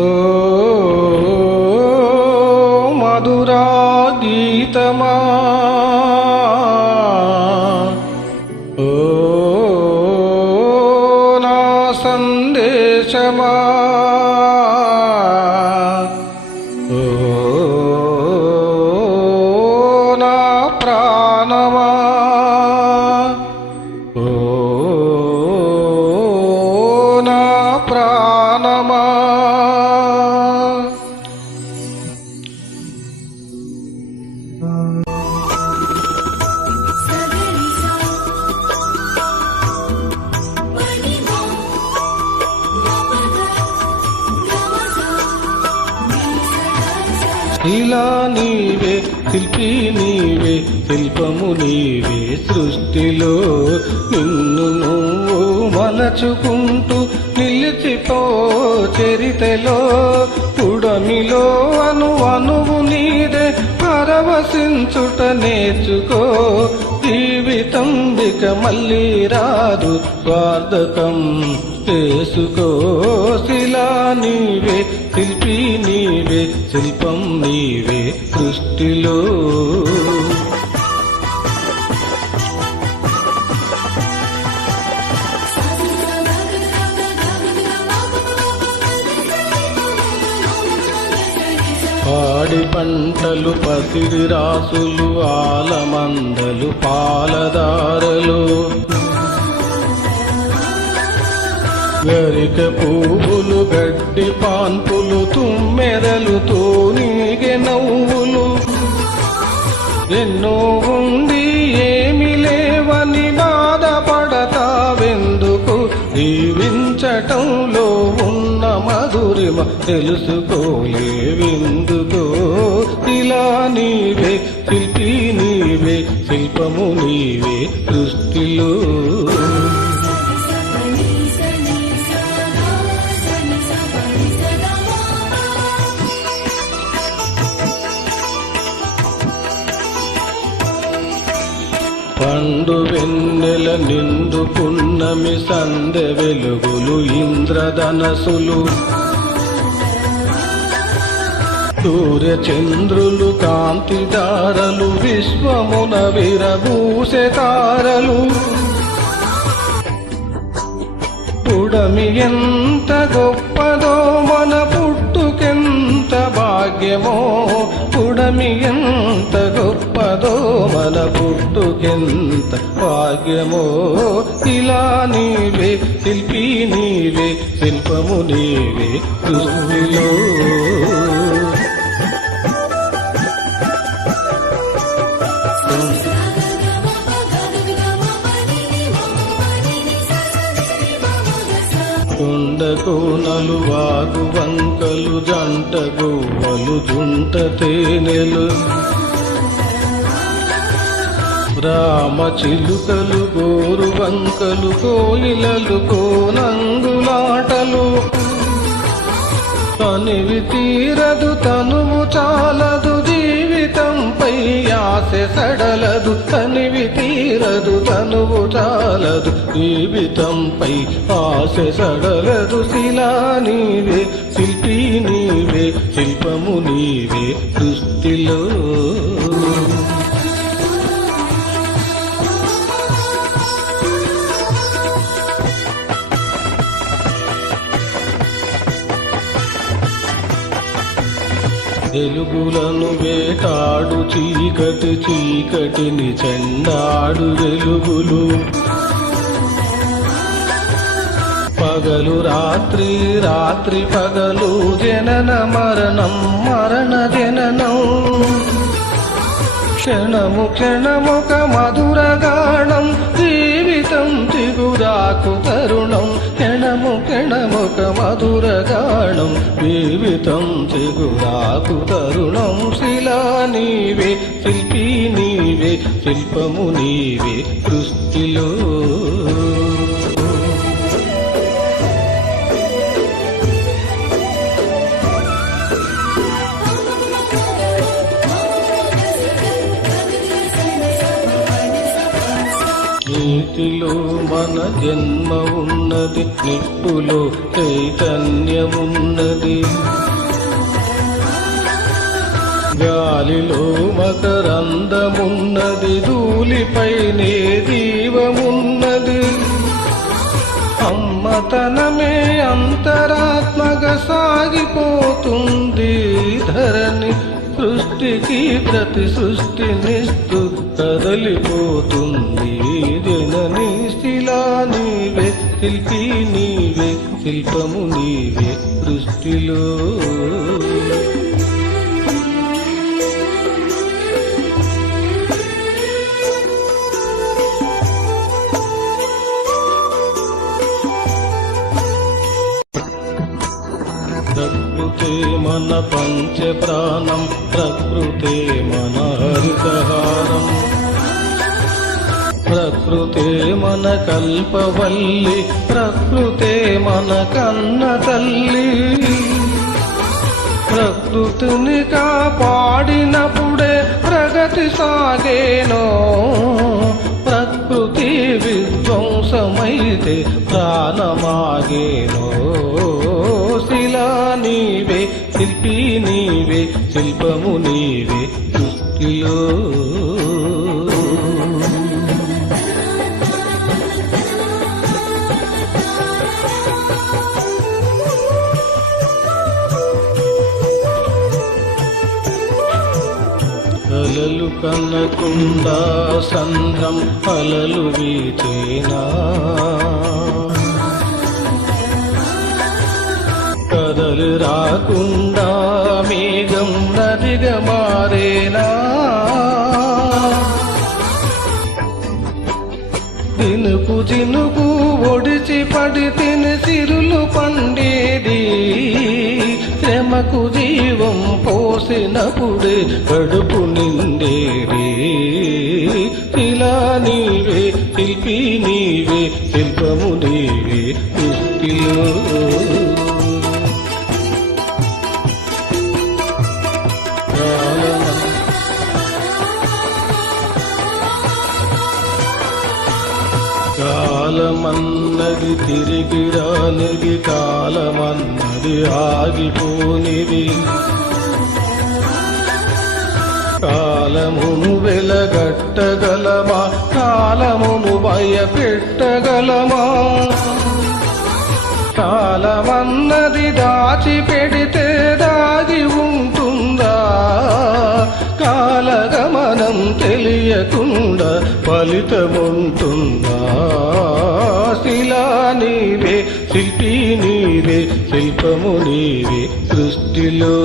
ఓ మధురా గీతమా, ఓ నా సందేశమా, ఓ నా ప్రాణమా, ఓ నా ప్రాణమా. ఇలా నీవే శిల్పి, నీవే శిల్పము, నీవే సృష్టిలో నిన్ను నువ్వు మలచుకుంటూ నిలిచిపో చరితలో. పుడమిలో అణువు నీదే, పరవశించుట నేర్చుకో. జీవితం ఇక మళ్ళీ రాదు, స్వార్థకం చేసుకో. శిలా నీవే శిల్పి, నీవే శిల్పం, నీవే సృష్టిలో. పాడి పంటలు, పసిరి రాసులు, ఆలమందలు, పాలదారలు, గరిక పువ్వులు, గడ్డి పాన్పులు, తుమ్మెదలు, తూనీగె నవ్వులు. ఎన్నో ఉంది ఏమి లేవని బాధపడతావెందుకు? జీవించటంలో ఉన్న మధురిమ తెలుసుకోలేవెందుకో. ఇలా నీవే శిల్పి, నీవే శిల్పము, నీవే సృష్టిలో. పండు వెన్నెల, నిండు పున్నమి, సందె వెలుగులు, ఇంద్రధనసులు, సూర్య చంద్రులు, కాంతిదారలు, విశ్వమున విరబూసె తారలు. పుడమి ఎంత గొప్పదో, మన పుట్టుకెంత భాగ్యమో. పుడమి ఎంత గొప్పదో, మన పుట్టుకెంత భాగ్యమో. ఇలా నీవే శిల్పి, నీవే శిల్పము, నీవే సృష్టిలో. కొండ కోనలు, వాగు వంకలు, జంట గువ్వలు, జుంట తేనెలు, రామ చిలుకలు, గోరు వంకలు, కోయిలలు, కోనంగులాటలు. తనివి తీరదు, తనువు చాలదు, జీవితంపై ఆశ సడలదు. తనివి తీరదు, తనువు చాలదు, జీవితంపై ఆశ సడలదు. శిలా నీవే శిల్పి, నీవే శిల్పము, నీవే సృష్టిలో. వెలుగులను వేటాడు చీకటి, చీకటిని చెండాడు వెలుగులు. పగలు రాత్రి, రాత్రి పగలు, జనన మరణం, మరణ జననం. క్షణము క్షణమొక మధుర గానం, జీవితం చిగురాకు తరుణం. క్షణము క్షణమొక మధుర గానం, జీవితం చిగురాకు తరుణం. శిలా నీవే శిల్పి, నీవే శిల్పము, నీవే సృష్టిలో. నీటిలో మన జన్మ ఉన్నది, నిప్పులో చైతన్యమున్నది, గాలిలో మకరందమున్నది, ధూళిపైనే జీవమున్నది. అమ్మతనమే అంతరాత్మగా సాగిపోతుంది ధరణి, సృష్టికి ప్రతి సృష్టినిస్తూ కదలిపోతుంది జనని. శిలా నీవే, శిల్పి నీవే, శిల్పము నీవే సృష్టిలో. ప్రకృతే మన పంచ ప్రాణం, ప్రకృతే మన హరితహారం, ప్రకృతే మన కల్పవల్లి, ప్రకృతే మన కన్న తల్లి. ప్రకృతిని కాపాడినప్పుడే ప్రగతి సాగేనో, ప్రకృతి విధ్వంసమైతే ప్రాణమాగేనో. శిలా నీవే, శిల్పి నీవే, శిల్పము నీవే సృష్టిలో. అలలు కనకుండా సంద్రం అలలు వీచేనా, కదలు రాకుండా మేఘం నదిగా మారేనా. దినుకు జినుకు ఒడిచి పడి తిని సిరులు పండేది, శ్రమకు జీవం పోసినప్పుడే కడుపు నిండేది. శిలా నీవే, శిల్పి నీవే, శిల్పము నీవే సృష్టిలో. కాలమన్నది తిరిగి రానిది, కాలమన్నది ఆగిపోనిది, కాలమును వెలగట్టగలమా, కాలమును భయపెట్టగలమా. కాలమన్నది దాచి పెడితే దాగి ఉంటుందా, కాలగమనం తెలియకుండా ఫలితముంటుందా. శిలా నీవే, శిల్పి నీవే, శిల్పము నీవే సృష్టిలో.